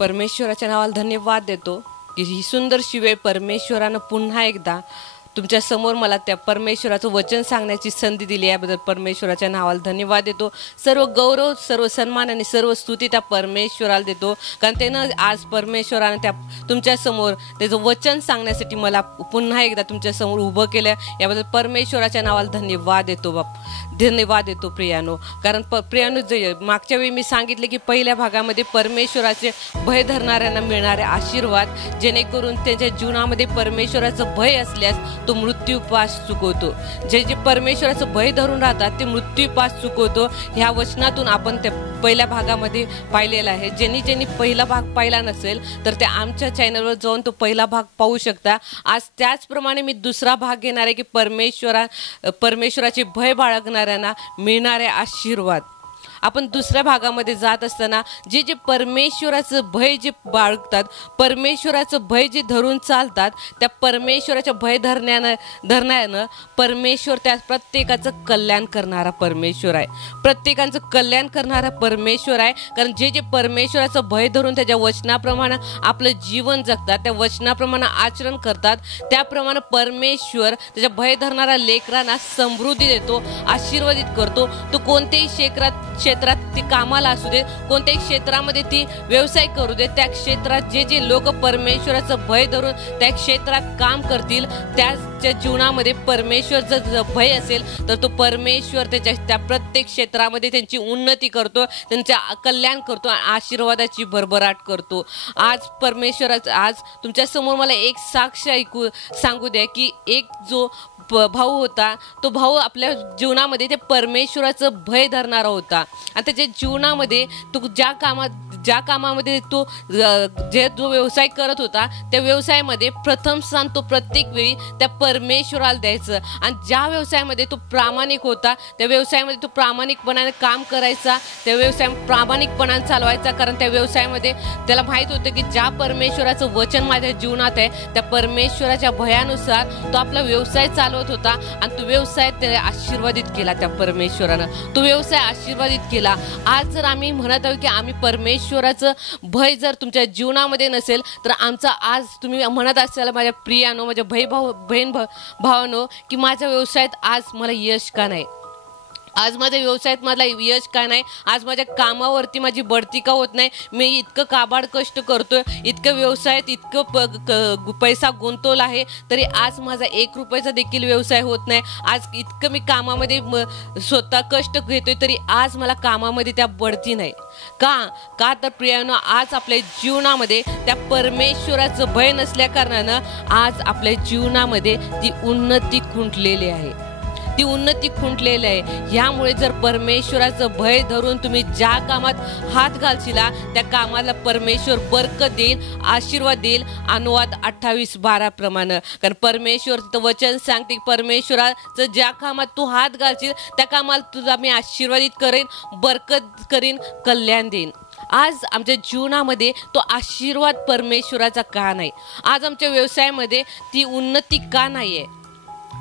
परमेश्वराच्या नावाला धन्यवाद देतो की ही सुंदरशी वेळ परमेश्वरानं पुन्हा एकदा तुमच्या समोर मला त्या परमेश्वराचं वचन सांगण्याची संधी दिली याबद्दल परमेश्वराच्या नावाला धन्यवाद देतो। सर्व गौरव, सर्व सन्मान आणि सर्व स्तुती त्या परमेश्वराला देतो, कारण त्यानं आज परमेश्वरानं त्या तुमच्या समोर त्याचं वचन सांगण्यासाठी मला पुन्हा एकदा तुमच्या समोर उभं केलं। याबद्दल परमेश्वराच्या नावाला धन्यवाद देतो धन्यवाद देतो प्रियानो। कारण प्रियानो मागच्या वेळी मी सांगितले की पहिल्या भागामध्ये परमेश्वराचे भय धरणाऱ्यांना मिळणारे आशीर्वाद, जेणेकरून त्यांच्या जीवनामध्ये परमेश्वराचं भय असल्यास तो मृत्यूपास चुकवतो। जे जे परमेश्वराचं भय धरून राहतात ते मृत्यूपास चुकवतो। ह्या वचनातून आपण त्या पहिल्या भागामध्ये पाहिलेला आहे। ज्यांनी पहिला भाग पाहिला नसेल तर ते आमच्या चॅनलवर जाऊन तो पहिला भाग पाहू शकता। आज त्याचप्रमाणे मी दुसरा भाग घेणार आहे की परमेश्वराचे भय बाळगणाऱ्यांना मिळणारे आशीर्वाद। आपण दुसऱ्या भागामध्ये जात असताना जे जे परमेश्वराचं भय जे बाळगतात, परमेश्वराचं भय जे धरून चालतात, त्या परमेश्वराच्या भय धरण्यानं परमेश्वर त्या प्रत्येकाचं कल्याण करणारा परमेश्वर आहे। प्रत्येकाचं कल्याण करणारा परमेश्वर आहे। कारण जे जे परमेश्वराचं भय धरून त्याच्या वचनाप्रमाणे आपलं जीवन जगतात, त्या वचनाप्रमाणे आचरण करतात, त्याप्रमाणे परमेश्वर त्याच्या भय धरणाऱ्या लेकरांना समृद्धी देतो, आशीर्वादित करतो। तो कोणत्याही क्षेत्रात ती कामाला असू दे, कोणत्याही क्षेत्रामध्ये ती व्यवसाय करू दे, त्या क्षेत्रात जे जे लोक परमेश्वराचं भय धरून त्या क्षेत्रात काम करतील, त्याच्या जीवनामध्ये परमेश्वर जर भय असेल तर तो परमेश्वर त्या प्रत्येक क्षेत्रामध्ये त्यांची उन्नती करतो, त्यांच्या कल्याण करतो, आशीर्वादाची भरभराट करतो। आज परमेश्वराचं आज तुमच्या समोर मला एक साक्ष सांगू द्या की एक जो भाऊ होता, तो भाऊ आपल्या जीवनामध्ये ते परमेश्वराचं भय धरणारा होता आणि त्याच्या जीवनामध्ये तो ज्या कामामध्ये तो जो व्यवसाय करत होता, त्या व्यवसायामध्ये प्रथम स्थान तो प्रत्येक वेळी त्या परमेश्वराला द्यायचं। आणि ज्या व्यवसायामध्ये तो प्रामाणिक होता, त्या व्यवसायामध्ये तो प्रामाणिकपणाने काम करायचा, त्या व्यवसाय प्रामाणिकपणाने चालवायचा। कारण त्या व्यवसायामध्ये त्याला माहित होतं की ज्या परमेश्वराचं वचन माझ्या जीवनात आहे, त्या परमेश्वराच्या भयानुसार तो आपला व्यवसाय चालवत होता आणि तो व्यवसाय त्याला आशीर्वादित केला त्या परमेश्वरानं, तो व्यवसाय आशीर्वादित केला। आज जर आम्ही म्हणत आहोत की आम्ही परमेश्वराचं भय जर तुमच्या जीवनामध्ये नसेल तर आमचा आज तुम्ही म्हणत असाल माझ्या प्रियानो, माझ्या बहीण भावानो की माझ्या व्यवसायात आज मला यश का नाही, आज माझ्या व्यवसायात मला यश का नाही, आज माझ्या कामावरती माझी बढती का होत नाही, मी इतकं काबाड कष्ट करतोय, इतकं व्यवसायात इतकं पैसा गुंतवला आहे तरी आज माझा 1 रुपयाचा देखील व्यवसाय होत नाही। आज इतकं मी कामामध्ये स्वतः कष्ट घेतोय तरी आज मला कामामध्ये त्या बढती नाही। का तर प्रियानो, आज आपल्या जीवनामध्ये त्या परमेश्वराचं भय नसल्या कारणानं आज आपल्या जीवनामध्ये ती उन्नती खुंटलेली आहे, ती उन्नती खुंटलेली आहे। ह्यामुळे जर परमेश्वराचं भय धरून तुम्ही ज्या कामात हात घालशिला त्या कामाला परमेश्वर बरकत देईल, आशीर्वाद देईल। अनुवाद 28:12 प्रमाणे, कारण परमेश्वर तिथं वचन सांगते की परमेश्वराचं ज्या कामात तू हात घालशील त्या कामाला तुझा मी आशीर्वादित करेन, बरकत करीन, कल्याण देईन। आज आमच्या जीवनामध्ये तो आशीर्वाद परमेश्वराचा का नाही, आज आमच्या व्यवसायामध्ये ती उन्नती का नाही आहे?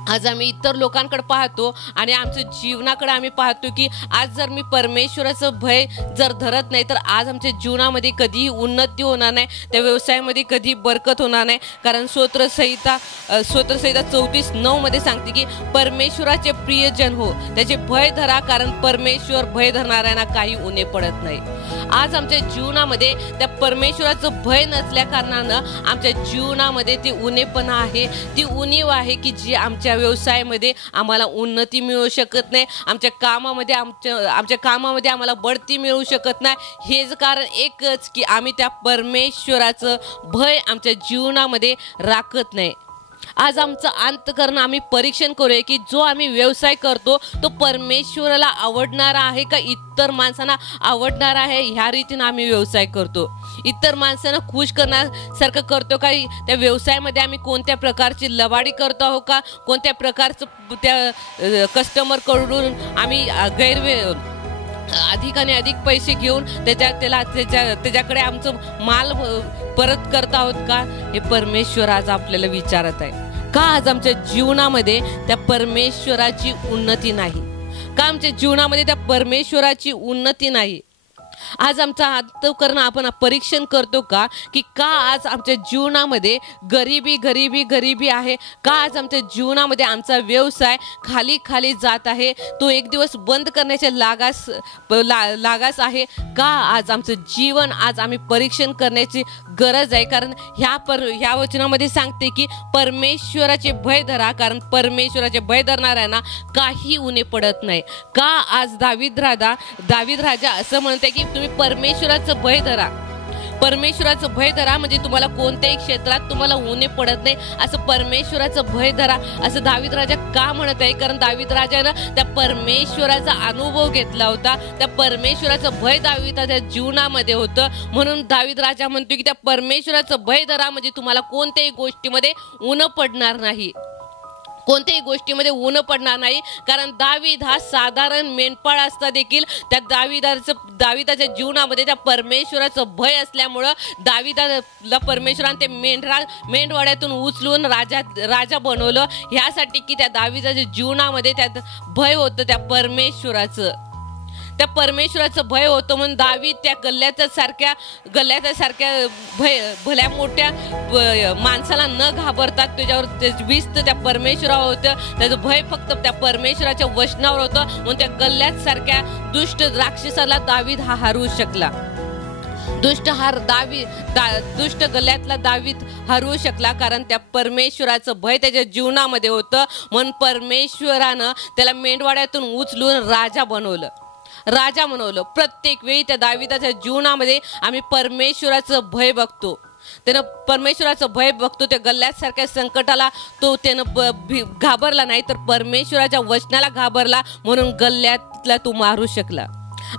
आज आम्ही इतर लोकांकडे पाहतो आणि आमच्या जीवनाकडे आम्ही पाहतो की आज जर मी परमेश्वराचं भय जर धरत नाही तर आज आमच्या जीवनामध्ये कधीही उन्नती होणार नाही, त्या व्यवसायामध्ये कधी बरकत होणार नाही। कारण स्तोत्रसंहिता 34:9 मध्ये सांगते की परमेश्वराचे प्रियजन हो, त्याचे भय धरा, कारण परमेश्वर भय धरणाऱ्यांना काही उणे पडत नाही। आज आमच्या जीवनामध्ये त्या परमेश्वराचं भय नसल्या कारणानं आमच्या जीवनामध्ये ती उणेपणा आहे, ती उणीव आहे की जी आमच्या व्यवसायामध्ये आम्हाला उन्नती मिळू शकत नाही, आमच्या कामामध्ये आम्हाला बढती मिळू शकत नाही। हेच कारण एकच की आम्ही त्या परमेश्वराचं भय आमच्या जीवनामध्ये राखत नाही। आज आमचं अंतःकरण आम्ही परीक्षण करूया की जो आम्ही व्यवसाय करतो तो परमेश्वराला आवडणारा आहे का इतर माणसांना आवडणारा आहे, ह्या रीतीने आम्ही व्यवसाय करतो। इतर माणसांना खुश करण्यासारखं करतो का, त्या व्यवसायामध्ये आम्ही कोणत्या प्रकारची लबाडी करतो आहोत का, कोणत्या प्रकारचं त्या कस्टमरकडून आम्ही अधिक आणि अधिक पैसे घेऊन त्याच्याकडे आमचं माल परत करत आहोत का, हे परमेश्वर आज आपल्याला विचारत आहे। का आज आमच्या जीवनामध्ये त्या परमेश्वराची उन्नती नाही, का आमच्या जीवनामध्ये त्या परमेश्वराची उन्नती नाही? आज आमचा अंतःकरण आपण परीक्षण करतो का, की का आज आमच्या जीवनामध्ये गरिबी आहे, का आज आमच्या जीवनामध्ये आमचा व्यवसाय खाली खाली जात आहे, तो एक दिवस बंद करण्याच्या लागास आहे का. आज आमचं जीवन आज आम्ही परीक्षण करण्याची गरज आहे. कारण ह्या वचनामध्ये सांगते की परमेश्वराचे भय धरा, कारण परमेश्वराचे भय धरणाऱ्यांना काही उणे पडत नाही. का आज दावीद राजा असं म्हणते की तुम्ही परमेश्वराचं भय धरा. परमेश्वराचं भय धरा म्हणजे तुम्हाला कोणत्याही क्षेत्रात तुम्हाला उणे पडत नाही, असं परमेश्वराचं भय धरा असं दावीद राजा का म्हणत आहे. कारण दावीद राजानं त्या परमेश्वराचा अनुभव घेतला होता, त्या परमेश्वराचं भय दावीदाच्या जीवनामध्ये होतं. म्हणून दावीद राजा म्हणतो की त्या परमेश्वराचं भय धरा म्हणजे तुम्हाला कोणत्याही गोष्टीमध्ये ऊन पडणार नाही, कोणत्याही गोष्टीमध्ये ऊन पडणार नाही. कारण दावीद हा साधारण मेंढपाळ असता देखील त्या दावीदाच्या जीवनामध्ये त्या परमेश्वराचं भय असल्यामुळं दावीदाला परमेश्वराने ते मेंढवाड्यातून उचलून राजा बनवलं, ह्यासाठी की त्या दावीदाच्या जीवनामध्ये त्यात भय होतं, त्या परमेश्वराचं भय होतं. म्हणून दावीद त्या गल्ल्याच्या सारख्या भल्या मोठ्या माणसाला न घाबरतात त्याच्यावर विस्त त्या परमेश्वरावर होतं, त्याचं भय फक्त त्या परमेश्वराच्या वचनावर होतं. म्हणून त्या गल्ल्यात सारख्या दुष्ट राक्षसाला दावीद हा हरवू शकला. दुष्ट गल्ल्यातला दावीद हरवू शकला, कारण त्या परमेश्वराचं भय त्याच्या जीवनामध्ये होतं. म्हणून परमेश्वरानं त्याला मेंढवाड्यातून उचलून राजा बनवलं. प्रत्येक वेळी त्या दावीदाच्या जीवनामध्ये आम्ही परमेश्वराचं भय बघतो. त्यानं परमेश्वराचं भय बघतो. त्या गल्ल्यासारख्या संकटाला तो त्यानं घाबरला नाही, तर परमेश्वराच्या वचनाला घाबरला, म्हणून गल्ल्यातला तो मारू शकला.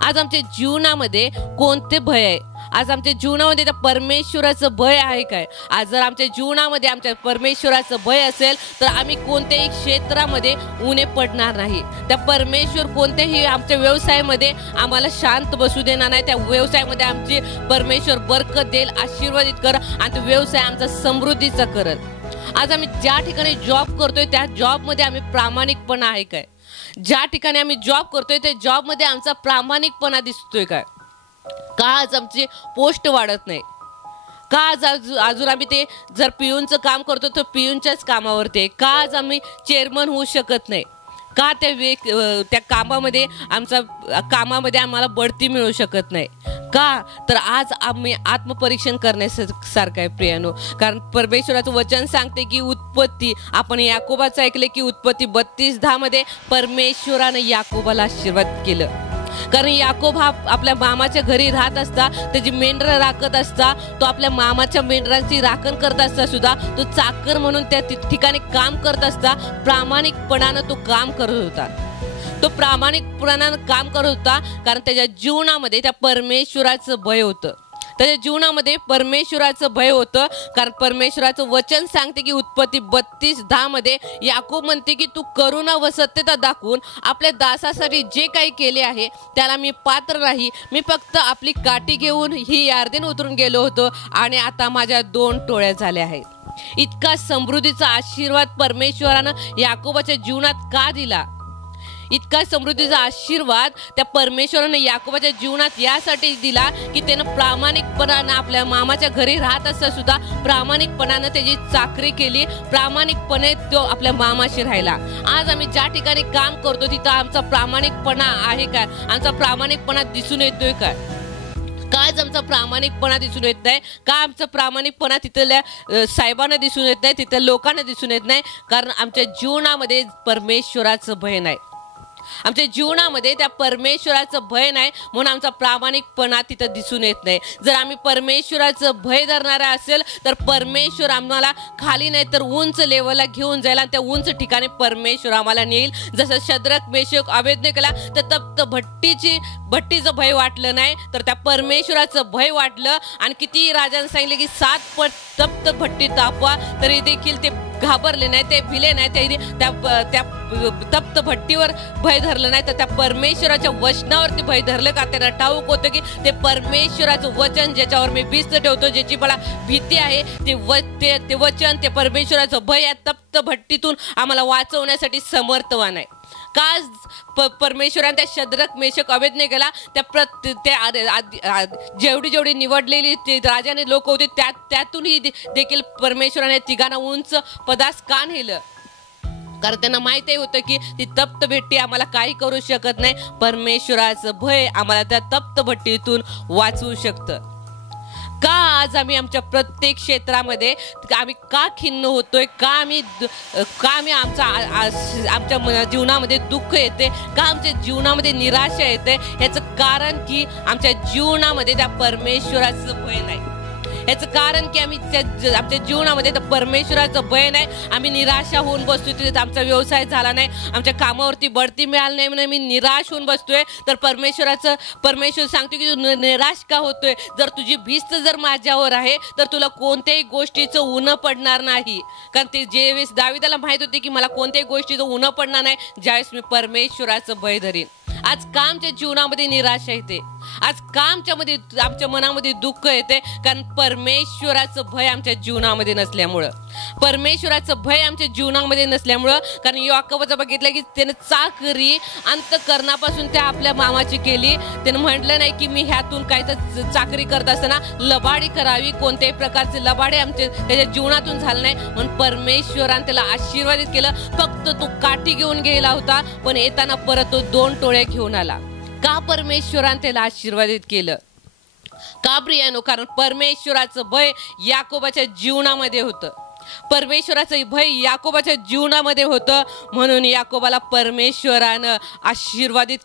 आज आमच्या जीवनामध्ये कोणते भय आहे? आज आमच्या जीवनामध्ये त्या परमेश्वराचं भय आहे काय? आज जर आमच्या जीवनामध्ये आमच्या परमेश्वराचं भय असेल तर आम्ही कोणत्याही क्षेत्रामध्ये उणे पडणार नाही. त्या परमेश्वर कोणत्याही आमच्या व्यवसायामध्ये आम्हाला शांत बसू देणार नाही. त्या व्यवसायामध्ये आमची परमेश्वर बरकत देईल, आशीर्वादित कर, आणि तो व्यवसाय आमचा समृद्धीचा करल. आज आम्ही ज्या ठिकाणी जॉब करतोय त्या जॉबमध्ये आम्ही प्रामाणिकपणा आहे काय? ज्या ठिकाणी आम्ही जॉब करतोय त्या जॉबमध्ये आमचा प्रामाणिकपणा दिसतोय काय? का आज आमची पोस्ट वाढत नाही? का आज अजून आम्ही ते जर पियूनचं काम करतो तर पियूनच्याच कामावरती? का आज आम्ही चेअरमन होऊ शकत नाही? का त्या कामामध्ये आम्हाला बढती मिळू शकत नाही? का? तर आज आम्ही आत्मपरीक्षण करण्यासारखं आहे प्रियानो. कारण परमेश्वराचं वचन सांगते की उत्पत्ती, आपण याकोबाचं ऐकले की उत्पत्ती 32:10 मध्ये परमेश्वरानं याकोबाला आशीर्वाद केलं. कारण याकोब हा आपल्या मामाच्या घरी राहत असता, त्याची मेंढरं राखत असता, तो आपल्या मामाच्या मेंढरांची राखण करत असता सुद्धा तो चाकर म्हणून त्या ठिकाणी काम करत असता प्रामाणिकपणानं तो काम करत होता. कारण त्याच्या जीवनामध्ये त्या परमेश्वराचं भय होतं. कारण परमेश्वराचं वचन सांगते की उत्पत्ती 32:10 मध्ये याकोब म्हणते की तू करुणा व सत्यता दाखवून आपल्या दासासाठी जे काही केले आहे त्याला मी पात्र नाही. मी फक्त आपली काठी घेऊन ही यार्देन उतरून गेलो होतो आणि आता माझ्या 2 टोळ्या झाल्या आहेत. इतका समृद्धीचा आशीर्वाद परमेश्वरानं याकोबाच्या जीवनात का दिला? इतका समृद्धीचा आशीर्वाद त्या परमेश्वरानं याकोबाच्या जीवनात यासाठी दिला की त्यानं प्रामाणिकपणानं आपल्या मामाच्या घरी राहत असता सुद्धा प्रामाणिकपणानं त्याची चाकरी केली, प्रामाणिकपणे तो आपल्या मामाशी राहिला. आज आम्ही ज्या ठिकाणी काम करतो तिथं आमचा प्रामाणिकपणा आहे काय? आमचा प्रामाणिकपणा दिसून येतोय काय? काच आमचा प्रामाणिकपणा दिसून येत नाही? का आमचा प्रामाणिकपणा तिथल्या साहेबांना दिसून येत नाही, तिथल्या लोकांना दिसून येत नाही? कारण आमच्या जीवनामध्ये परमेश्वराचं भय नाही. आमच्या जीवनामध्ये त्या परमेश्वराचं भय नाही, म्हणून आमचा प्रामाणिकपणा तिथं दिसून येत नाही. जर आम्ही परमेश्वराचं भय धरणारा असेल तर परमेश्वर आम्हाला खाली नाही तर उंच लेवलला घेऊन जाईल, आणि त्या उंच ठिकाणी परमेश्वर आम्हाला नेईल. जसं शद्रक मेशक अबेदनेगोला तर तप्त भट्टीचं भय वाटलं नाही, तर त्या परमेश्वराचं भय वाटलं. आणि किती राजांनी सांगितले की 7 पट तप्त भट्टी तापवा तरी देखील ते घाबरले नाही, ते भिले नाही, त्या तप्त भट्टीवर भय धरलं नाही, तर त्या परमेश्वराच्या वचनावरती भय धरलं. का? त्यांना ठाऊक होतं की ते परमेश्वराचं वचन ज्याच्यावर मी भिस्त ठेवतो, ज्याची मला भीती आहे, ते वचन, ते परमेश्वराचं भय या तप्त भट्टीतून आम्हाला वाचवण्यासाठी समर्थवान आहे. का परमेश्वराने त्या शद्रक मेशक अबेदनेगोला त्या जेवढी निवडलेली राजाने लोक होते त्यातूनही देखील परमेश्वराने तिघांना उंच पदास का नेलं? कारण त्यांना माहिती होतं की ती तप्त भट्टी आम्हाला काही करू शकत नाही. परमेश्वराचं भय आम्हाला त्या तप्त भट्टीतून वाचवू शकतं. का आज आम्ही आमच्या प्रत्येक क्षेत्रामध्ये आम्ही का खिन्न होतोय? का आम्ही आमच्या जीवनामध्ये दुःख येते? का आमच्या जीवनामध्ये निराशा येते? याचं कारण की आमच्या जीवनामध्ये त्या परमेश्वराचं भय नाही. याचं कारण की आमच्या जीवनामध्ये तर परमेश्वराचं भय नाही. आम्ही निराशा होऊन बसतोय. आमचा व्यवसाय झाला नाही, आमच्या कामावरती बढती मिळाली नाही म्हणून मी निराश होऊन बसतोय. तर परमेश्वर सांगतो की तू निराश का होतोय? जर तुझी भिस्त जर माझ्यावर आहे तर तुला कोणत्याही गोष्टीचं उणं पडणार नाही. कारण ते ज्यावेळेस दाविदाला माहित होते की मला कोणत्याही गोष्टीचं उणं पडणार नाही ज्यावेळेस मी परमेश्वराचं भय धरीन. आज का आमच्या जीवनामध्ये निराशा येते? आज का आमच्या मनामध्ये दुःख येते? कारण परमेश्वराचं भय आमच्या जीवनामध्ये नसल्यामुळं. परमेश्वराचं भय आमच्या जीवनामध्ये नसल्यामुळं. कारण याकोबाचं बघितलं की त्यानं चाकरी अंतःकरणापासून त्या आपल्या मामाची केली. त्यानं म्हटलं नाही की मी ह्यातून काय तर चाकरी करत असताना लबाडी करावी. कोणत्याही प्रकारचे लबाडे त्याच्या जीवनातून झाले नाही. म्हणून परमेश्वराने त्याला आशीर्वादित केलं. फक्त तो काठी घेऊन गेला होता पण येताना परत तो 2 टोळे घेऊन आला. का परमेश्वराने त्याला आशीर्वादित केलं? का प्रियानो? कारण परमेश्वराचं भय याकोबाच्या जीवनामध्ये होतं. परमेश्वराचं भय याकोबाच्या जीवनामध्ये होतं. म्हणून याकोबाला परमेश्वरानं आशीर्वादित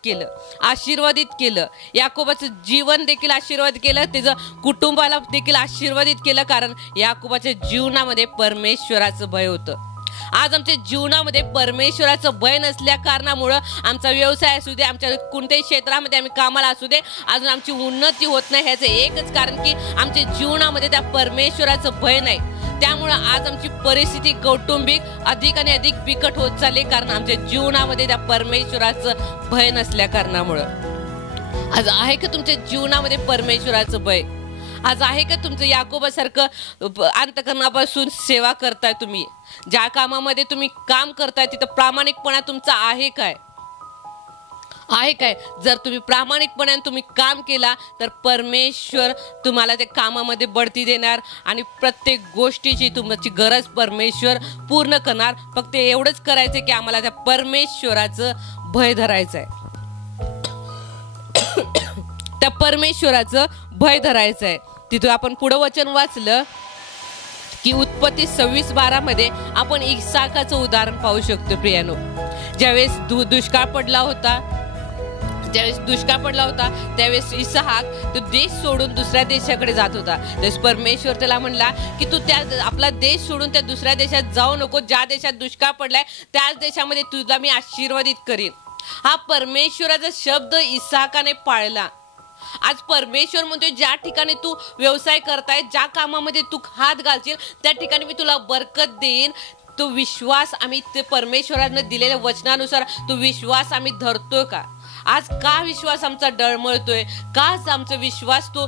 केलं. याकोबाचं जीवन देखील आशीर्वादित केलं. त्याचं कुटुंबाला देखील आशीर्वादित केलं. कारण याकोबाच्या जीवनामध्ये परमेश्वराचं भय होतं. आज आमच्या जीवनामध्ये परमेश्वराचं भय नसल्या कारणामुळं आमचा व्यवसाय असू दे, आमच्या कोणत्याही क्षेत्रामध्ये आम्ही कामाला असू दे, अजून आमची उन्नती होत नाही. ह्याचं एकच कारण की आमच्या जीवनामध्ये त्या परमेश्वराचं भय नाही. त्यामुळं आज आमची परिस्थिती कौटुंबिक अधिक आणि अधिक बिकट होत चालली. कारण आमच्या जीवनामध्ये त्या परमेश्वराचं भय नसल्या कारणामुळं. आज आहे का तुमच्या जीवनामध्ये परमेश्वराचं भय? आज आहे का तुमचं याकोबासारखं अंतःकरणापासून सेवा करताय? तुम्ही ज्या कामामध्ये तुम्ही काम करताय तिथं प्रामाणिकपणा तुमचा आहे काय? जर तुम्ही प्रामाणिकपणाने तुम्ही काम केला तर परमेश्वर तुम्हाला त्या कामामध्ये बढती देणार आणि प्रत्येक गोष्टीची तुमची गरज परमेश्वर पूर्ण करणार. फक्त एवढंच करायचं की आम्हाला त्या परमेश्वराचं भय धरायचं आहे. त्या परमेश्वराचं भय धरायचं आहे. तिथं आपण पुढं वचन वाचलं की उत्पत्ती 26:12 मध्ये आपण इसाकाचं उदाहरण पाहू शकतो. प्रियानो, ज्यावेळेस दुष्काळ पडला होता त्यावेळेस इसाक तो देश सोडून दुसऱ्या देशाकडे जात होता. त्यावेळेस परमेश्वर त्याला म्हणला की तू आपला देश सोडून त्या दुसऱ्या देशात जाऊ नको. ज्या देशात दुष्काळ पडलाय त्याच देशामध्ये तुला मी आशीर्वादित करीन. हा परमेश्वराचा शब्द इसाकाने पाळला. आज परमेश्वर म्हणतोय ज्या ठिकाणी तू व्यवसाय करताय, ज्या कामामध्ये तू हात घालशील त्या ठिकाणी मी तुला बरकत देईन. तो विश्वास आम्ही ते परमेश्वरानं दिलेल्या वचनानुसार तो विश्वास आम्ही धरतोय का? आज का विश्वास आमचा डळमळतोय? का आमचा विश्वास तो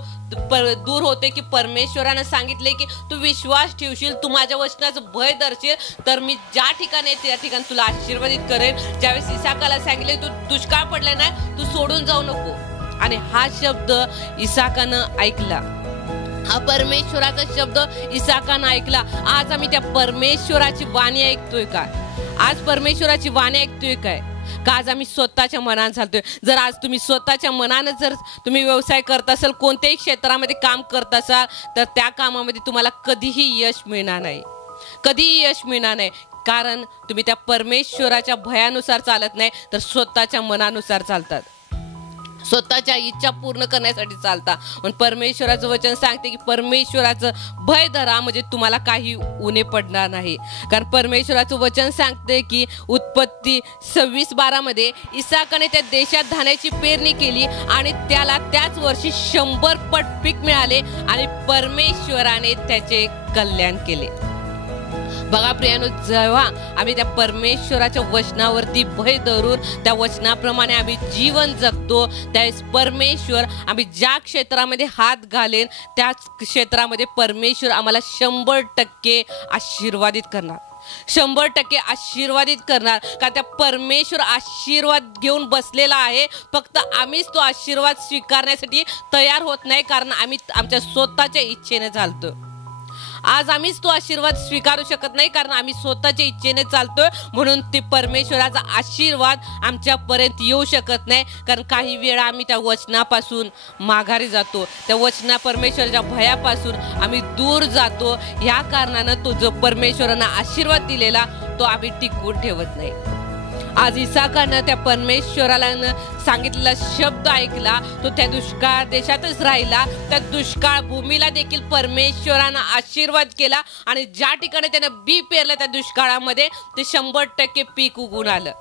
दूर होते की परमेश्वरानं सांगितले की तू विश्वास ठेवशील, तू माझ्या वचनाचं भय धरशील तर मी ज्या ठिकाणी त्या ठिकाणी तुला आशीर्वादित करेन. ज्यावेळेस इसाकाला सांगितले तू दुष्काळ पडलाय ना, तू सोडून जाऊ नको. आणि हा शब्द इसाकानं ऐकला. हा परमेश्वराचा शब्द इसाकानं ऐकला. आज आम्ही त्या परमेश्वराची वाणी ऐकतोय का? आज परमेश्वराची वाणी ऐकतोय काय? का आज आम्ही स्वतःच्या मनानं चालतोय? जर आज तुम्ही स्वतःच्या मनानं जर तुम्ही व्यवसाय करत असाल, कोणत्याही क्षेत्रामध्ये काम करत असाल तर त्या कामामध्ये तुम्हाला कधीही यश मिळणार नाही. कारण तुम्ही त्या परमेश्वराच्या भयानुसार चालत नाही तर स्वतःच्या मनानुसार चालतात. स्वतःच्या इच्छा पूर्ण करण्यासाठी चालता. पण परमेश्वराचं वचन सांगते की परमेश्वराचं भय धरा म्हणजे तुम्हाला काही उणे पडणार नाही. कारण परमेश्वराचं वचन सांगते की उत्पत्ती 26:12 मध्ये इसाकाने त्या देशात धान्याची पेरणी केली आणि त्याला त्याच वर्षी 100 पट पीक मिळाले आणि परमेश्वराने त्याचे कल्याण केले. बघा प्रियानो, जेव्हा आम्ही त्या परमेश्वराच्या वचनावरती भय धरून त्या वचनाप्रमाणे आम्ही जीवन जगतो त्यावेळेस परमेश्वर आम्ही ज्या क्षेत्रामध्ये हात घालेन त्याच क्षेत्रामध्ये परमेश्वर आम्हाला 100% आशीर्वादित करणार. 100% आशीर्वादित करणार, का त्या परमेश्वर आशीर्वाद घेऊन बसलेला आहे. फक्त आम्हीच तो आशीर्वाद स्वीकारण्यासाठी तयार होत नाही, कारण आम्ही आमच्या स्वतःच्या इच्छेने चालतो. आज आम्हीच तो आशीर्वाद स्वीकारू शकत नाही, कारण आम्ही स्वतःच्या इच्छेने चालतोय. म्हणून ते परमेश्वराचा आशीर्वाद आमच्यापर्यंत येऊ शकत नाही. कारण काही वेळा आम्ही त्या वचनापासून माघारी जातो, त्या वचना परमेश्वराच्या भयापासून आम्ही दूर जातो. ह्या कारणानं तो जो परमेश्वरानं आशीर्वाद दिलेला तो आम्ही टिकवून ठेवत नाही. आज इसाकानं त्या परमेश्वराला सांगितलेला शब्द ऐकला, तो त्या दुष्काळ देशातच राहिला. त्या दुष्काळ भूमीला देखील परमेश्वरानं आशीर्वाद केला आणि ज्या ठिकाणी त्यानं बी पेरलं त्या दुष्काळामध्ये ते 100% पीक उगवून आलं.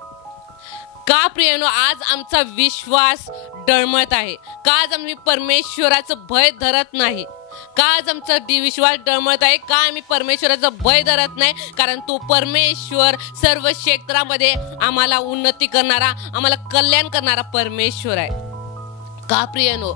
का प्रियनो, आज आमचा विश्वास डळमळत आहे? का आज आम्ही परमेश्वराचं भय धरत नाही? का आज आमचा विश्वास डळमळत आहे? का आम्ही परमेश्वराचं भय धरत नाही? कारण तो परमेश्वर सर्व क्षेत्रामध्ये आम्हाला उन्नती करणारा, आम्हाला कल्याण करणारा परमेश्वर आहे. का प्रियनो,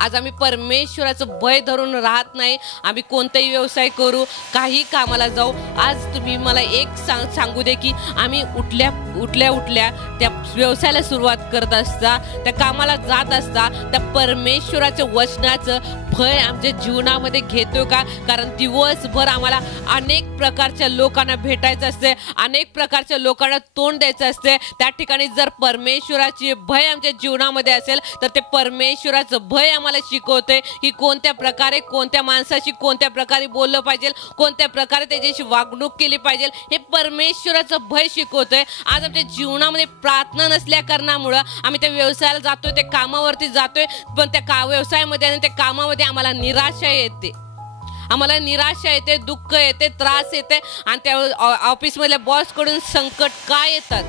आज आम्ही परमेश्वराचं भय धरून राहत नाही. आम्ही कोणताही व्यवसाय करू, काही कामाला जाऊ. आज तुम्ही मला एक सांगू दे की आम्ही उठल्या त्या व्यवसायाला सुरुवात करत असता, त्या कामाला जात असता, त्या परमेश्वराच्या वचनाचं भय आमच्या जीवनामध्ये घेतो का? कारण दिवसभर आम्हाला अनेक प्रकारच्या लोकांना भेटायचं असते, अनेक प्रकारच्या लोकांना तोंड द्यायचं असते. त्या ठिकाणी जर परमेश्वराचे भय आमच्या जीवनामध्ये असेल तर ते परमेश्वराचं भय आम्हाला शिकवते की कोणत्या प्रकारे कोणत्या माणसाशी कोणत्या प्रकारे बोललं पाहिजे, कोणत्या प्रकारे त्याच्याशी वागणूक केली पाहिजे, हे परमेश्वराचं भय शिकवतोय. आज आमच्या जीवनामध्ये प्रार्थना नसल्या कारणामुळं आम्ही त्या व्यवसायाला जातोय, त्या कामावरती जातोय, पण त्या व्यवसायामध्ये आणि त्या कामामध्ये आम्हाला निराशा येते, आम्हाला निराशा येते, दुःख येते, त्रास येते. आणि त्या ऑफिसमधल्या बॉसकडून संकट का येतात?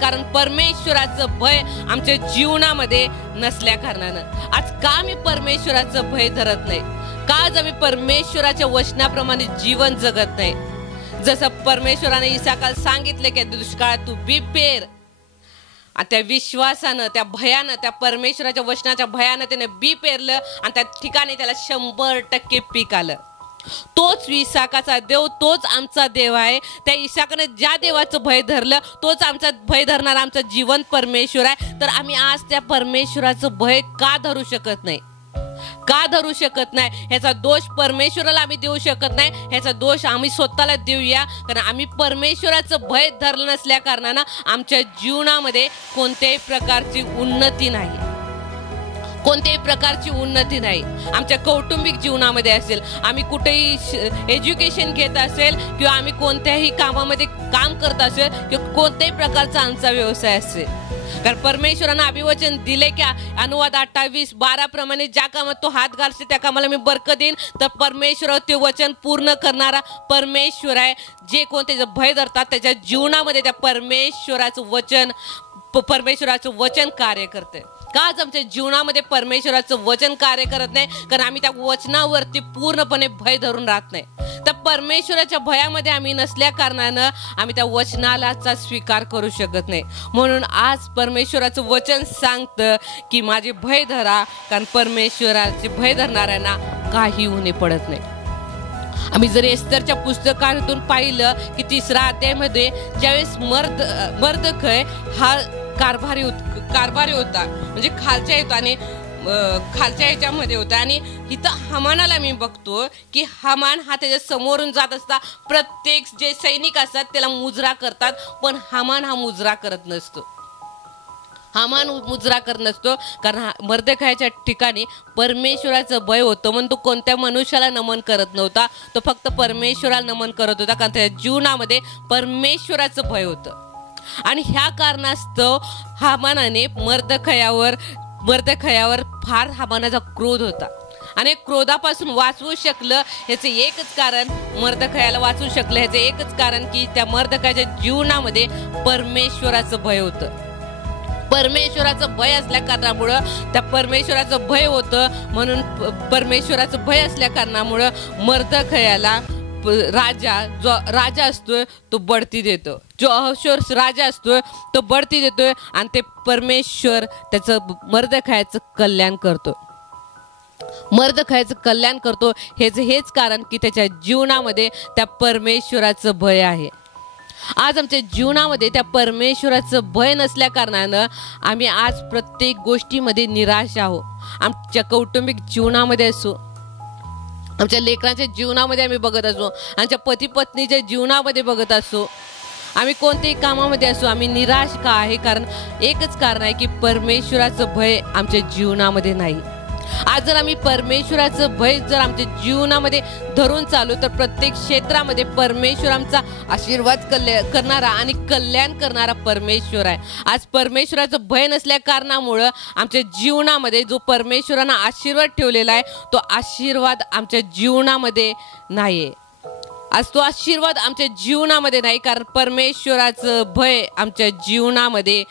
कारण परमेश्वराचं भय आमच्या जीवनामध्ये नसल्या कारणानं. आज का मी परमेश्वराचं भय धरत नाही? का आज आम्ही परमेश्वराच्या वचनाप्रमाणे जीवन जगत नाही? जसं परमेश्वराने इसाकाला सांगितलं की दुष्काळात तू बी पेर, त्या विश्वासानं, त्या भयानं, त्या परमेश्वराच्या वचनाच्या भयानं त्याने बी पेरलं आणि त्या ठिकाणी त्याला 100% पीक आलं. तोच इसाकाचा देव, तोच आमचा देव आहे. त्या इसाकाने ज्या देवाचं भय धरलं तोच आमचा भय धरणारा आमचा जीवन परमेश्वर आहे. तर आम्ही आज त्या परमेश्वराचं भय का धरू शकत नाही? का धरू शकत नाही? ह्याचा दोष परमेश्वराला आम्ही देऊ शकत नाही, ह्याचा दोष आम्ही स्वतःला देऊया. कारण आम्ही परमेश्वराचं भय धरलं नसल्या कारणानं आमच्या जीवनामध्ये कोणत्याही प्रकारची उन्नती नाही, कोणत्याही प्रकारची उन्नती नाही. आमच्या कौटुंबिक जीवनामध्ये असेल, आम्ही कुठेही एज्युकेशन घेत असेल किंवा आम्ही कोणत्याही कामामध्ये काम करत असेल किंवा कोणत्याही प्रकारचा आमचा व्यवसाय असेल, कारण परमेश्वरानं अभिवचन दिले की अनुवाद 28:12 प्रमाणे ज्या कामात तो हात घालશે त्या कामाला मी बरकत देईन. तर परमेश्वर ते वचन पूर्ण करणारा परमेश्वर आहे. जे कोण त्याचं भय धरतात त्याच्या जीवनामध्ये त्या परमेश्वराचं वचन कार्य करते. का आज आमच्या जीवनामध्ये परमेश्वराचं वचन कार्य करत नाही? कारण आम्ही त्या वचनावरती पूर्णपणे भय धरून राहत नाही. तर परमेश्वराच्या भयामध्ये आम्ही नसल्या कारणानं आम्ही त्या वचनालाचा स्वीकार करू शकत नाही. म्हणून आज परमेश्वराचं वचन सांगतं की माझे भय धरा, कारण परमेश्वराचे भय धरणाऱ्यांना काही उणे पडत नाही. आम्ही जर एस्तरच्या पुस्तकातून पाहिलं की 3रा अध्यायामध्ये ज्यावेळेस मर्दखय हा कारभारी होता, म्हणजे खालच्या ह्याच्यामध्ये होता. आणि इथं हमानाला मी बघतो की हमान हा त्याच्या समोरून जात असता प्रत्येक जे सैनिक असतात त्याला मुजरा करतात, पण हमान हा मुजरा करत नसतो. कारण मर्दखायाच्या ठिकाणी परमेश्वराचं भय होतं, म्हणून तो कोणत्या मनुष्याला नमन करत नव्हता, तो फक्त परमेश्वराला नमन करत होता, कारण त्याच्या जीवनामध्ये परमेश्वराचं भय होतं. आणि ह्या कारणास्तव हामानाने मर्दखयावर फार हामानाचा क्रोध होता. आणि क्रोधापासून वाचवू शकलं ह्याचं एकच कारण, मर्दखयाला वाचवू शकलं ह्याचं एकच कारण की त्या मर्दखयाच्या जीवनामध्ये परमेश्वराचं भय होतं. परमेश्वराचं भय असल्या कारणामुळं त्या परमेश्वराचं भय होतं, म्हणून परमेश्वराचं भय असल्या कारणामुळं मर्दखयाला जो राजा असतोय तो बढती देतो, जो अहश्वेरोश राजा असतोय तो बढती देतोय आणि ते परमेश्वर त्याचं मर्दखयाचं कल्याण करतो. मर्दखयाचं कल्याण करतो, हेच कारण की त्याच्या जीवनामध्ये त्या परमेश्वराचं भय आहे. आज आमच्या जीवनामध्ये त्या परमेश्वराचं भय नसल्या कारणानं आम्ही आज प्रत्येक गोष्टीमध्ये निराश आहोत. आमच्या कौटुंबिक जीवनामध्ये असो, आमच्या लेकरांच्या जीवनामध्ये आम्ही बघत असो, आमच्या पती पत्नीच्या जीवनामध्ये बघत असो, आम्ही कोणत्याही कामामध्ये असो, आम्ही निराश का आहे? कारण एकच कारण आहे की परमेश्वराचं भय आमच्या जीवनामध्ये नाही. आज जर आम्ही परमेश्वराचं भय जर आमच्या जीवनामध्ये धरून चालू तर प्रत्येक क्षेत्रामध्ये परमेश्वर आमचा आशीर्वाद करणारा आणि कल्याण करणारा परमेश्वर आहे. आज परमेश्वराचं भय नसल्या कारणामुळं आमच्या जीवनामध्ये जो परमेश्वरानं आशीर्वाद ठेवलेला आहे तो आशीर्वाद आमच्या जीवनामध्ये नाही आहे. आज तो आशीर्वाद आमच्या जीवनामध्ये नाही कारण परमेश्वराचं भय आमच्या जीवनामध्ये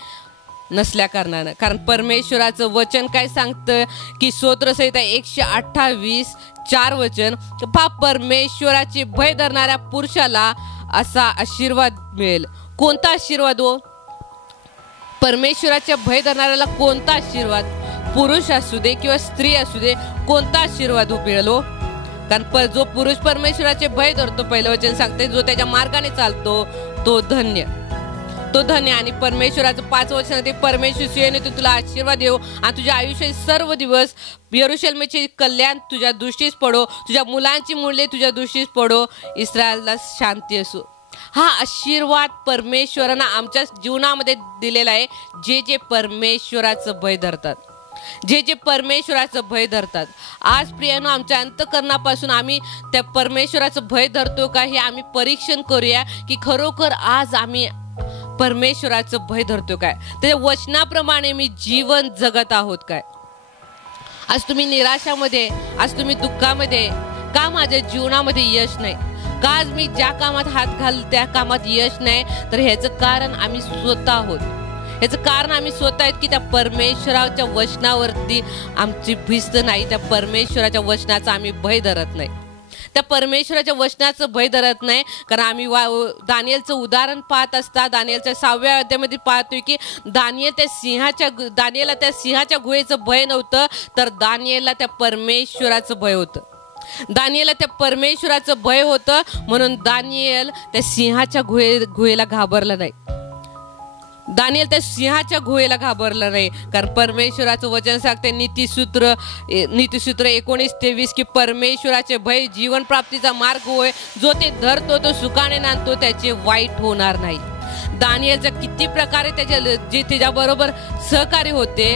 नसल्या कारणानं. कारण परमेश्वराचं वचन काय सांगतं की स्तोत्रसंहिता 128:4 वचन, परमेश्वराचे भय धरणाऱ्या पुरुषाला असा आशीर्वाद मिळेल. कोणता आशीर्वाद हो? परमेश्वराच्या भय धरणाऱ्याला कोणता आशीर्वाद? पुरुष असू दे किंवा स्त्री असू दे, कोणता आशीर्वाद मिळेल हो? कारण जो पुरुष परमेश्वराचे भय धरतो, पहिलं वचन सांगते, जो त्याच्या मार्गाने चालतो तो धन्य. आणि परमेश्वराचं 5 वचन ते परमेश्वर सियोनीतून तू तुला आशीर्वाद देऊ आणि तुझ्या आयुष्यात सर्व दिवस यरूशलेमचे कल्याण तुझ्या दृष्टीस पडो, तुझ्या मुलांची मूल्ये तुझ्या दृष्टीस पडो, इस्रायलला शांती असो. हा आशीर्वाद परमेश्वरानं आमच्या जीवनामध्ये दिलेला आहे. जे परमेश्वराचं भय धरतात, जे परमेश्वराचं भय धरतात. आज प्रियानो, आमच्या अंतःकरणापासून आम्ही त्या परमेश्वराचं भय धरतो का हे आम्ही परीक्षण करूया की खरोखर आज आम्ही परमेश्वराचं भय धरतो काय, त्याच्या वचनाप्रमाणे मी जीवन जगत आहोत काय. आज तुम्ही निराशामध्ये, आज तुम्ही दुःखामध्ये, का माझ्या जीवनामध्ये यश नाही, का आज मी ज्या कामात हात घाल त्या कामात यश नाही, तर ह्याचं कारण आम्ही स्वतः आहोत. ह्याचं कारण आम्ही स्वतः आहेत की त्या परमेश्वराच्या वचनावरती आमची भिस्त नाही, त्या परमेश्वराच्या वचनाचा आम्ही भय धरत नाही, त्या परमेश्वराच्या वचनाचं भय धरत नाही. कारण आम्ही दानियेलचं उदाहरण पाहत असता दानियेलच्या 6व्या अध्यायामध्ये पाहतोय की दानियेला त्या सिंहाच्या गुहेचं भय नव्हतं, तर दानियेला त्या परमेश्वराचं भय होतं. दानियेला त्या परमेश्वराचं भय होतं म्हणून दानियेल त्या सिंहाच्या गुहेला घाबरला नाही. दानियेल त्या सिंहाच्या गुहेला घाबरला नाही. कारण परमेश्वराचं वचन सांगते नीतिसूत्र 19:23 की परमेश्वराचे भय जीवन प्राप्तीचा मार्ग होय, जो ते धरतो तो सुखाने नांदतो, त्याचे वाईट होणार नाही. दानियेलच्या किती प्रकारे जे त्याच्याबरोबर सहकारी होते,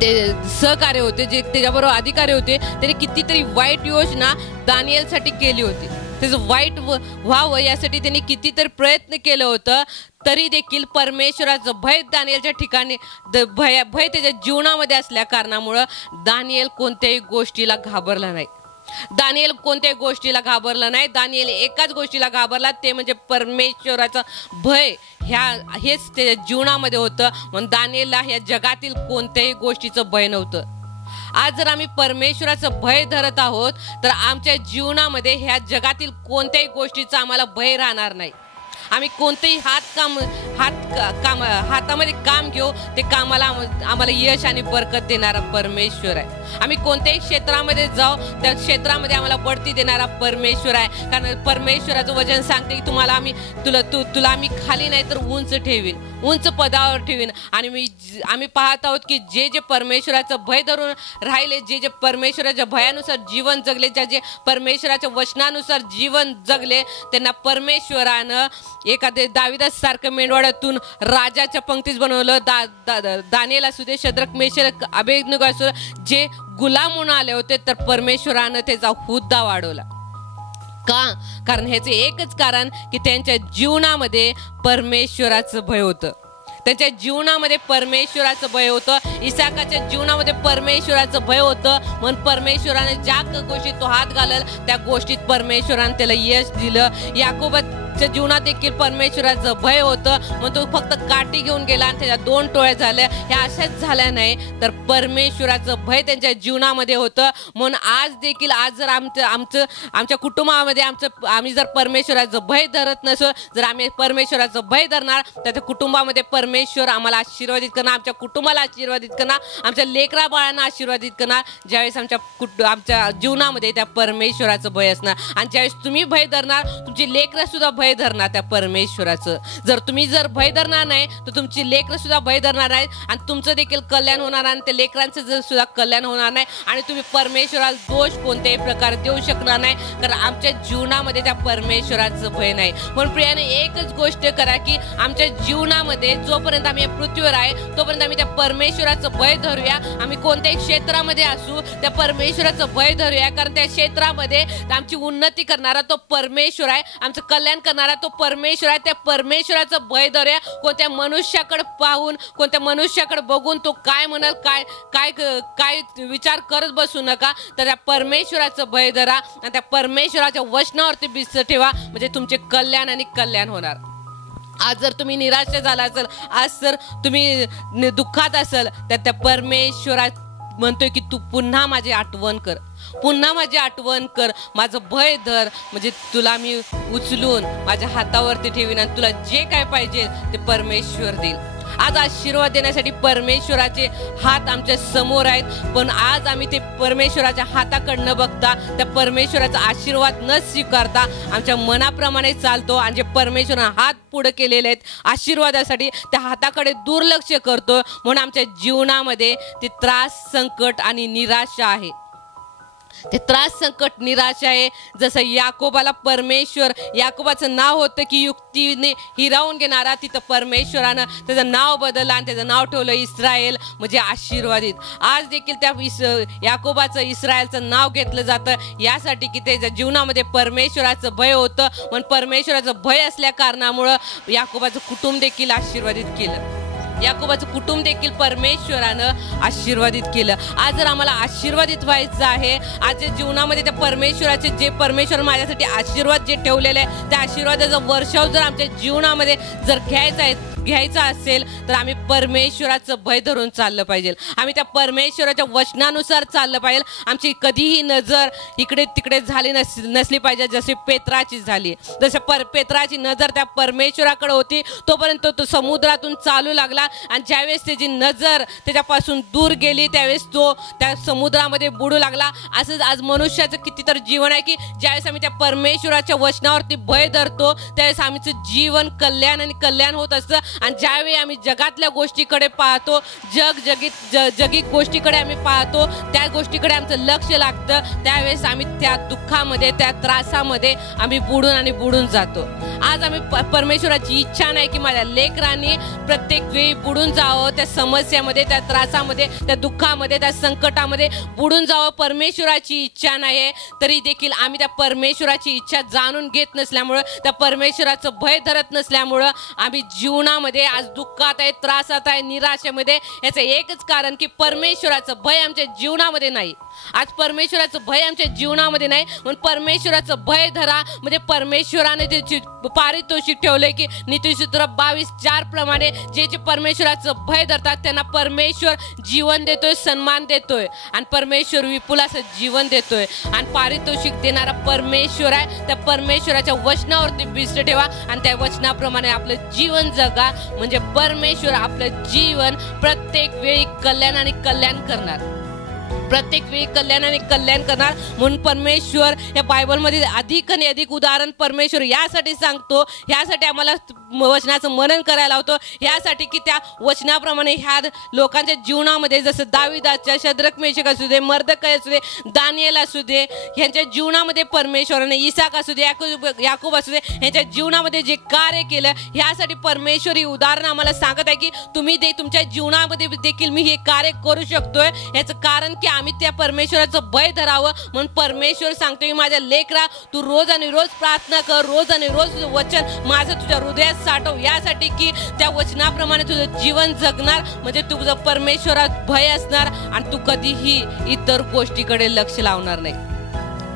जे त्याच्याबरोबर अधिकारी होते, त्यांनी कितीतरी वाईट योजना दानियेलसाठी केली होती. त्याचं वाईट व्हावं यासाठी त्यांनी कितीतरी प्रयत्न केलं होतं, तरी देखील परमेश्वराचं भय दानियेलच्या ठिकाणी भय त्याच्या जीवनामध्ये असल्या कारणामुळं दानियेल कोणत्याही गोष्टीला घाबरला नाही. दानियेल एकाच गोष्टीला घाबरला, ते म्हणजे परमेश्वराचं भय. हेच त्याच्या जीवनामध्ये होतं म्हणून दानियेलला ह्या जगातील कोणत्याही गोष्टीचं भय नव्हतं. आज जर आम्ही परमेश्वराचं भय धरत आहोत तर आमच्या जीवनामध्ये ह्या जगातील कोणत्याही गोष्टीचं आम्हाला भय राहणार नाही. आम्ही कोणतेही हातामध्ये काम घेऊ, ते कामाला आम्हाला यश आणि बरकत देणारा परमेश्वर आहे. आम्ही कोणत्याही क्षेत्रामध्ये जाऊ, त्या क्षेत्रामध्ये आम्हाला बढती देणारा परमेश्वर आहे. कारण परमेश्वराचं वचन सांगते की तुला आम्ही खाली नाही तर उंच ठेवीन, उंच पदावर ठेवीन. आणि आम्ही पाहत आहोत की जे परमेश्वराचं भय धरून राहिले, जे परमेश्वराच्या भयानुसार जीवन जगले, जे परमेश्वराच्या वचनानुसार जीवन जगले, त्यांना परमेश्वरानं एखाद्या दाविदासारखं मेंढवाड्यातून राजाच्या पंक्तीस बनवलं. दानियेल असू दे, शद्रक मेशक अबेदnego असू, जे गुलाम म्हणून आले होते, तर परमेश्वरानं त्याचा हुद्दा वाढवला. का? कारण ह्याचं एकच कारण की त्यांच्या जीवनामध्ये परमेश्वराचं भय होतं. त्यांच्या जीवनामध्ये परमेश्वराचं भय होतं. इसाकाच्या जीवनामध्ये परमेश्वराचं भय होतं म्हणून परमेश्वराने ज्या गोष्टीत तो हात घालल त्या गोष्टीत परमेश्वराने त्याला यश दिलं. लोकांच्या जीवनात देखील परमेश्वराचं भय होतं, मग तो फक्त काठी घेऊन गेला आणि त्याच्या 2 टोळ्या झाल्या. ह्या अशाच झाल्या नाही, तर परमेश्वराचं भय त्यांच्या जीवनामध्ये होतं. म्हणून आज देखील आज जर आमच्या कुटुंबामध्ये आम्ही जर परमेश्वराचं भय धरत नसो, जर आम्ही परमेश्वराचं भय धरणार तर त्या कुटुंबामध्ये परमेश्वर आम्हाला आशीर्वादित करणार, आमच्या कुटुंबाला आशीर्वादित करणार, आमच्या लेकरा बाळांना आशीर्वादित करणार. ज्यावेळेस आमच्या जीवनामध्ये त्या परमेश्वराचं भय असणार. आणि ज्यावेळेस तुम्ही भय धरणार, तुमची लेकरं सुद्धा भय धरणार त्या परमेश्वराचं. जर तुम्ही भय धरणार नाही तर तुमची लेकरं सुद्धा भय धरणार नाहीत आणि तुमचं देखील कल्याण होणार आणि त्या लेकरांचं सुद्धा कल्याण होणार नाही. आणि तुम्ही परमेश्वराला दोष कोणत्याही प्रकारे देऊ शकणार नाही, कारण आमच्या जीवनामध्ये त्या परमेश्वराचं भय नाही. म्हणून प्रियाने एकच गोष्ट करा की आमच्या जीवनामध्ये जोपर्यंत आम्ही पृथ्वीवर आहे तोपर्यंत आम्ही त्या परमेश्वराचं भय धरूया. आम्ही कोणत्याही क्षेत्रामध्ये असू त्या परमेश्वराचं भय धरूया, कारण त्या क्षेत्रामध्ये आमची उन्नती करणारा तो परमेश्वर आहे, आमचं कल्याण करणारा तो परमेश्वर आहे. त्या परमेश्वराचं भय धरूया. कोणत्या मनुष्याकडे पाहून, कोणत्या मनुष्याकडे बघून तो काय म्हणाल, काय काय काय विचार करत बसू नका. तर त्या परमेश्वराचं भय धरा आणि त्या परमेश्वराच्या वचनावरती विश्वास ठेवा, म्हणजे तुमचे कल्याण आणि कल्याण होणार. आज जर तुम्ही निराश झाला असेल, आज जर तुम्ही दुःखात असेल, तर त्या परमेश्वरा म्हणतोय की तू पुन्हा माझी आठवण कर, पुन्हा माझी आठवण कर, माझं भय धर, म्हणजे तुला मी उचलून माझ्या हातावरती ठेवीन आणि तुला जे काय पाहिजे ते परमेश्वर देईल. आज आशीर्वाद देण्यासाठी परमेश्वराचे हात आमच्या समोर आहेत, पण आज आम्ही ते परमेश्वराच्या हाताकडे न बघता, त्या परमेश्वराचा आशीर्वाद न स्वीकारता आमच्या मनाप्रमाणे चालतो आणि जे परमेश्वराने हात पुढे केलेले आहेत आशीर्वादासाठी त्या हाताकडे दुर्लक्ष करतो. म्हणून आमच्या जीवनामध्ये ते त्रास, संकट आणि निराशा आहे. ते त्रास, संकट, निराशा आहे. जसं याकोबाला परमेश्वर, याकोबाचं नाव होतं की युक्तीने हिरावून घेणारा, तिथं परमेश्वरानं त्याचं नाव बदललं आणि त्याचं नाव ठेवलं इस्रायल, म्हणजे आशीर्वादित. आज देखील त्या याकोबाचं, इस्रायलचं नाव घेतलं जातं यासाठी की त्याच्या जीवनामध्ये परमेश्वराचं भय होतं. पण परमेश्वराचं भय असल्या कारणामुळं याकोबाचं कुटुंब देखील आशीर्वादित केलं. याकोबाचं कुटुंब देखील परमेश्वरानं आशीर्वादित केलं. आज जर आम्हाला आशीर्वादित व्हायचं आहे, आज जीवनामध्ये त्या परमेश्वराचे जे परमेश्वर माझ्यासाठी आशीर्वाद जे ठेवलेले आहे त्या आशीर्वादाचा वर्षाव जर आमच्या जीवनामध्ये जर घ्यायचा असेल तर आम्ही परमेश्वराचं भय धरून चाललं पाहिजे. आम्ही त्या परमेश्वराच्या वचनानुसार चाललं पाहिजे. आमची कधीही नजर इकडे तिकडे झाली नसली पाहिजे, जशी पेत्राची झाली. जसं पेत्राची नजर त्या परमेश्वराकडे होती, तोपर्यंत तो समुद्रातून चालू लागला आणि ज्यावेळेस त्याची नजर त्याच्यापासून दूर गेली त्यावेळेस तो त्या समुद्रामध्ये बुडू लागला. असंच आज मनुष्याचं कितीतरी जीवन आहे की ज्यावेळेस आम्ही त्या परमेश्वराच्या वचनावरती भय धरतो त्यावेळेस आमचं जीवन कल्याण आणि कल्याण होत असतं. आणि ज्यावेळी आम्ही जगातल्या गोष्टीकडे पाहतो, जगिक गोष्टीकडे आम्ही पाहतो, त्या गोष्टीकडे आमचं लक्ष लागतं, त्यावेळेस आम्ही त्या दुःखामध्ये, त्या त्रासामध्ये आम्ही बुडून जातो. आज आम्ही परमेश्वराची इच्छा नाही की माझ्या लेकरांनी प्रत्येक वेळी बुडून जावं, त्या समस्यामध्ये, त्या त्रासामध्ये, त्या दुःखामध्ये, त्या संकटामध्ये बुडून जावं. परमेश्वराची इच्छा नाही. तरी देखील आम्ही त्या परमेश्वराची इच्छा जाणून घेत नसल्यामुळं, त्या परमेश्वराचं भय धरत नसल्यामुळं आम्ही जीवनामध्ये आज दुःखात आहे, त्रासात आहे, निराशेमध्ये. याचं एकच कारण की परमेश्वराचं भय आमच्या जीवनामध्ये नाही. आज परमेश्वराचं भय आमच्या जीवनामध्ये नाही. म्हणून परमेश्वराचं भय धरा, म्हणजे परमेश्वराने त्याची पारितोषिक ठेवलंय की नीतिसूत्र 22:4 प्रमाणे जे परमेश्वराचं भय धरतात त्यांना परमेश्वर जीवन देतोय, सन्मान देतोय आणि परमेश्वर विपुल असं जीवन देतोय. आणि पारितोषिक देणारा परमेश्वर आहे. त्या परमेश्वराच्या वचनावरती विश्वास ठेवा आणि त्या वचनाप्रमाणे आपलं जीवन जगा, म्हणजे परमेश्वर आपलं जीवन प्रत्येक वेळी कल्याण आणि कल्याण करणार, प्रत्येक वेळी कल्याण आणि कल्याण करणार. म्हणून परमेश्वर या बायबलमध्ये अधिक आणि अधिक उदाहरण परमेश्वर यासाठी सांगतो, ह्यासाठी आम्हाला वचनाचं मनन करायला होतं, ह्यासाठी की त्या वचनाप्रमाणे ह्या लोकांच्या जीवनामध्ये जसं दाविदाच्या, शद्रक, मेशक असू दे, मर्दकय असू दे, दानिएल असू दे, ह्यांच्या जीवनामध्ये परमेश्वराने, इसाक असू दे, याकूब असू दे, ह्यांच्या जीवनामध्ये जे कार्य केलं ह्यासाठी परमेश्वर ही उदाहरण आम्हाला सांगत आहे की तुम्ही तुमच्या जीवनामध्ये देखील मी हे कार्य करू शकतोय. याचं कारण की आम्ही त्या परमेश्वराचं भय धरावं. म्हणून परमेश्वर सांगतो की माझ्या लेकरा तू रोज आणि रोज प्रार्थना कर, रोज आणि रोज वचन माझं तुझ्या हृदयात साठव, यासाठी की त्या वचनाप्रमाणे तुझं जीवन जगणार, म्हणजे तुझं परमेश्वरात भय असणार आणि तू कधीही इतर गोष्टीकडे लक्ष लावणार नाही.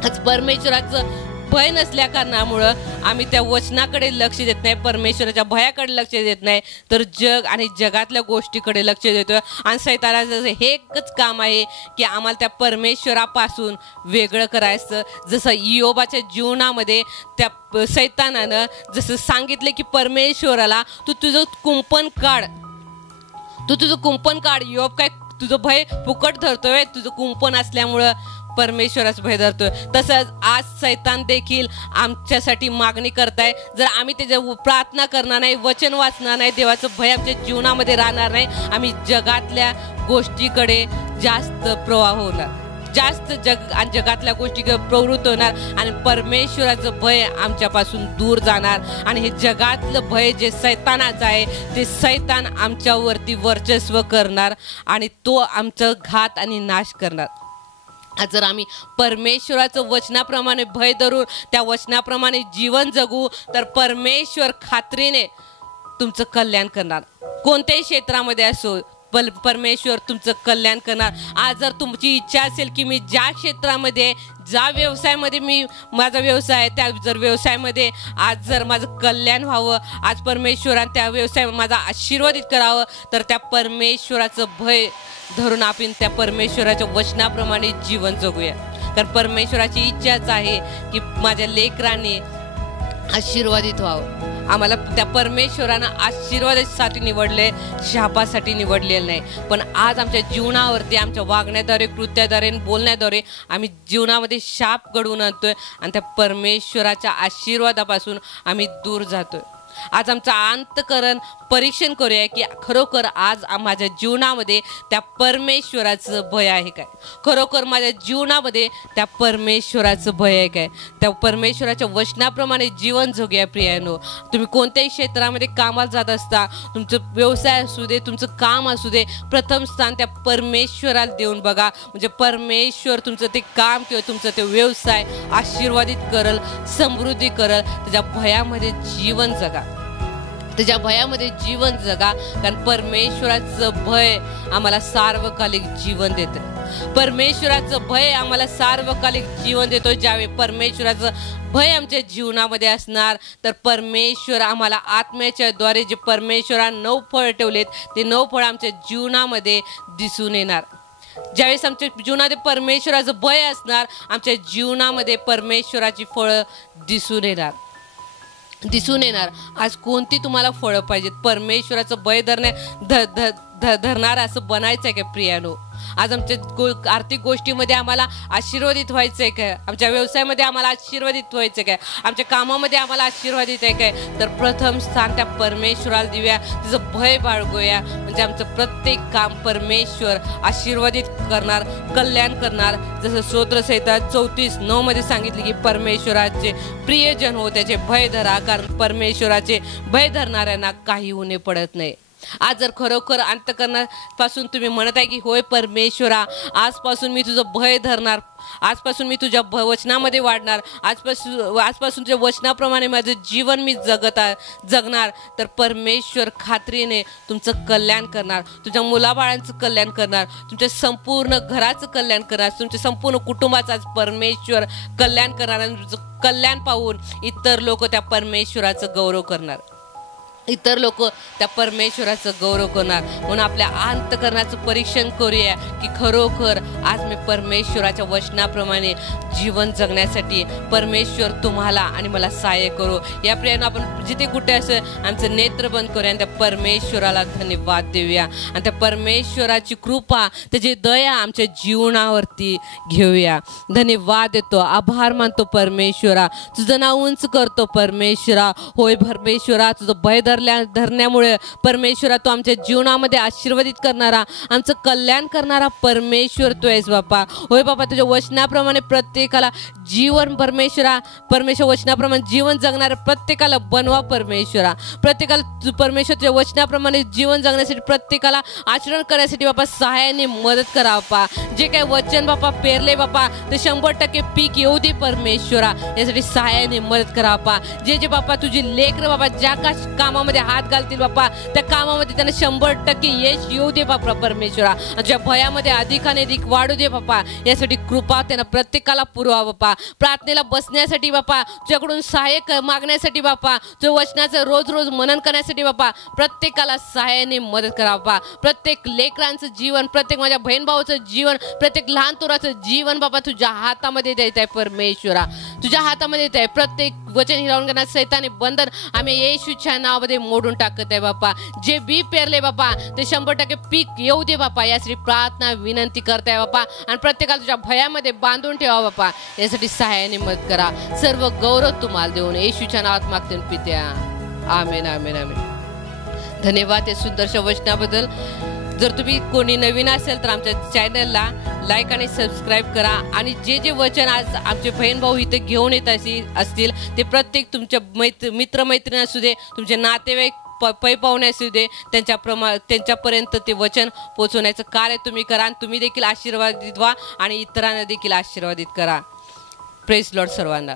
आज परमेश्वराचं भय नसल्या कारणामुळं आम्ही त्या वचनाकडे लक्ष देत नाही, परमेश्वराच्या भयाकडे लक्ष देत नाही, तर जग आणि जगातल्या गोष्टीकडे लक्ष देतो. आणि सैतानाचं हे एकच काम आहे की आम्हाला त्या परमेश्वरापासून वेगळं करायचं. जसं इयोबाच्या जीवनामध्ये त्या सैतानानं जसं सांगितलं की परमेश्वराला तू तुझं कुंपण काढ, तू तुझं कुंपण काढ. इयोब काय तुझं भय फुकट धरतोय? तुझं कुंपण असल्यामुळं परमेश्वराचं भय धरतोय. तसंच आज सैतान देखील आमच्यासाठी मागणी करताय. जर आम्ही त्याच्या प्रार्थना करणार नाही, वचन वाचणार नाही, देवाचं भय आमच्या जीवनामध्ये राहणार नाही, आम्ही जगातल्या गोष्टीकडे जास्त प्रवाह होणार, जास्त जगातल्या गोष्टीकडे प्रवृत्त होणार आणि परमेश्वराचं भय आमच्यापासून दूर जाणार. आणि हे जगातलं भय जे सैतानाचं आहे ते सैतान आमच्यावरती वर्चस्व करणार आणि तो आमचं घात आणि नाश करणार. जर आम्ही परमेश्वराचं वचनाप्रमाणे भय धरून त्या वचनाप्रमाणे जीवन जगू तर परमेश्वर खात्रीने तुमचं कल्याण करणार. कोणत्याही क्षेत्रामध्ये असो परमेश्वर तुमचं कल्याण करणार. आज जर तुमची इच्छा असेल की मी ज्या क्षेत्रामध्ये ज्या व्यवसायामध्ये माझा व्यवसाय आहे त्या जर व्यवसायामध्ये आज जर माझं कल्याण व्हावं, आज परमेश्वराने त्या व्यवसाय माझा आशीर्वादित करावं, तर त्या परमेश्वराचं भय धरून आपण त्या परमेश्वराच्या वचनाप्रमाणे जीवन जगूया. कारण परमेश्वराची इच्छाच आहे की माझ्या लेकरांनी आशीर्वादित व्हावं. आम्हाला त्या परमेश्वरानं आशीर्वादासाठी निवडले, शापासाठी निवडलेलं नाही. पण आज आमच्या जीवनावरती आमच्या वागण्याद्वारे, कृत्याद्वारे, बोलण्याद्वारे आम्ही जीवनामध्ये शाप घडवून आणतोय आणि त्या परमेश्वराच्या आशीर्वादापासून आम्ही दूर जातोय. आज आमचं अंतःकरण परीक्षण करूया की खरोखर आज माझ्या जीवनामध्ये त्या परमेश्वराचं भय आहे काय, खरोखर माझ्या जीवनामध्ये त्या परमेश्वराचं भय आहे काय. त्या परमेश्वराच्या वचनाप्रमाणे जीवन जगूया. प्रियानो, तुम्ही कोणत्याही क्षेत्रामध्ये कामाला जात असता, तुमचं व्यवसाय असू दे, तुमचं काम असू दे, प्रथम स्थान त्या परमेश्वराला देऊन बघा. म्हणजे परमेश्वर तुमचं ते काम किंवा तुमचं ते व्यवसाय आशीर्वादित करल, समृद्धी करल. त्याच्या भयामध्ये जीवन जगा, त्याच्या भयामध्ये जीवन जगा. कारण परमेश्वराचं भय आम्हाला सार्वकालिक जीवन देतं. परमेश्वराचं भय आम्हाला सार्वकालिक जीवन देतो. ज्यावेळी परमेश्वराचं भय आमच्या जीवनामध्ये असणार तर परमेश्वर आम्हाला आत्म्याच्या द्वारे जे परमेश्वराने 9 फळ ठेवलेत ते 9 फळ आमच्या जीवनामध्ये दिसून येणार. ज्यावेळेस आमच्या जीवनामध्ये परमेश्वराचं भय असणार, आमच्या जीवनामध्ये परमेश्वराची फळं दिसून येणार. आज कोणती तुम्हाला फळं पाहिजेत? परमेश्वराचं भय धरणार असं बनायचं आहे का प्रियानो? आज आमच्या आर्थिक गोष्टीमध्ये आम्हाला आशीर्वादित व्हायचं आहे काय? आमच्या व्यवसायामध्ये आम्हाला आशीर्वादित व्हायचं काय? आमच्या कामामध्ये आम्हाला आशीर्वादित आहे काय? तर प्रथम स्थान त्या परमेश्वराला देऊया, तिचं भय बाळगूया. म्हणजे आमचं प्रत्येक काम परमेश्वर आशीर्वादित करणार, कल्याण करणार. जसं स्तोत्रसंहिता 34:9 मध्ये सांगितले की परमेश्वराचे प्रियजन हो, त्याचे भय धरा, कारण परमेश्वराचे भय धरणाऱ्यांना काही होणे पडत नाही. आज जर खरोखर अंतःकरणापासून तुम्ही म्हणत आहे की होय परमेश्वरा, आजपासून मी तुझं भय धरणार, आजपासून मी तुझ्या वचनामध्ये वाढणार, आजपासून तुझ्या वचनाप्रमाणे माझं जीवन मी जगणार, तर परमेश्वर खात्रीने तुमचं कल्याण करणार, तुमच्या मुलाबाळांचं कल्याण करणार, तुमच्या संपूर्ण घराचं कल्याण करणार, तुमच्या संपूर्ण कुटुंबाचं आज परमेश्वर कल्याण करणार. आणि तुमचं कल्याण पाहून इतर लोक त्या परमेश्वराचं गौरव करणार, इतर लोक त्या परमेश्वराचं गौरव करणार. म्हणून आपल्या अंतःकरणाचं परीक्षण करूया की खरोखर आज मी परमेश्वराच्या वचनाप्रमाणे जीवन जगण्यासाठी परमेश्वर तुम्हाला आणि मला सहाय्य करू. या प्रियानं आपण जिथे कुठे असं आमचं नेत्र बंद करूया आणि त्या परमेश्वराला धन्यवाद देऊया आणि त्या परमेश्वराची कृपा, त्याची दया आमच्या जीवनावरती घेऊया. धन्यवाद देतो, आभार मानतो परमेश्वरा, तुझं नाव उंच करतो परमेश्वरा. होय परमेश्वरा, तुझं भय धरण्यामुळे परमेश्वरा तू आमच्या जीवनामध्ये आशीर्वादित करणारा, आमचं कल्याण करणारा परमेश्वर तू आहेस बापा. होय बापा, तुझ्या वचनाप्रमाणे प्रत्येकाला जीवन परमेश्वर वचनाप्रमाणे जीवन जगणाऱ्या प्रत्येकाला बनवा परमेश्वरा. प्रत्येकाला परमेश्वर तुझ्या वचनाप्रमाणे जीवन जगण्यासाठी, प्रत्येकाला आचरण करण्यासाठी बापा सहाय्याने मदत करा बापा. जे काही वचन बापा पेरले बापा ते 100% पीक येऊ दे परमेश्वरा, यासाठी सहाय्याने मदत करा बापा. जे बापा तुझी लेकरं बापा ज्या कामामध्ये कामामध्ये हात घालतील बाप्पा, त्या कामामध्ये त्यांना 100% यश येऊ दे बाप्पा परमेश्वरा. तुझ्या भयामध्ये अधिकाने अधिक वाढू दे बाप्पा. यासाठी कृपा त्यांना प्रत्येकाला पुरवा बाप्पा. प्रार्थनेला बसण्यासाठी बाप्पा, तुझ्याकडून सहाय्य मागण्यासाठी बाप्पा, तुझ्या वचनाचं रोज रोज मनन करण्यासाठी बाप्पा, प्रत्येकाला सहाय्याने मदत करा बाप्पा. प्रत्येक लेकरांचं जीवन, प्रत्येक माझ्या बहीण भावाचं जीवन, प्रत्येक लहान तुराचं जीवन बाप्पा तुझ्या हातामध्ये देत आहे परमेश्वरा. तुझ्या हातामध्ये देत आहे. प्रत्येक वचन हिरावून करण्याचं सैतानी बंधन आम्ही येशूच्या नावामध्ये मोडून टाकत आहे बाप्पा. जे बी पेरले बाप्पा ते 100% पीक येऊ दे बाप्पा. यासाठी प्रार्थना विनंती करताय बाप्पा. आणि प्रत्येकाला तुझ्या भयामध्ये बांधून ठेवा बाप्पा. यासाठी सहाय्याने मदत करा. सर्व गौरव तुम्हाला देऊन येशूच्या नावात मागते पित्या. आमेन आमेन आमेन. धन्यवाद या सुंदरशा वचनाबद्दल. जर तुम्ही कोणी नवीन असेल तर आमच्या चॅनलला लाईक आणि सबस्क्राईब करा. आणि जे जे वचन आज आमचे बहीण भाऊ इथे घेऊन येत असतील ते प्रत्येक तुमच्या मित्रमैत्रिणी असू दे, तुमचे नातेवाईक पै पाहुणे असू दे, त्यांच्यापर्यंत ते वचन पोहोचवण्याचं कार्य तुम्ही करा. आणि तुम्ही देखील आशीर्वादित व्हा आणि इतरांना देखील आशीर्वादित करा. प्रेज लॉर्ड सर्वांना.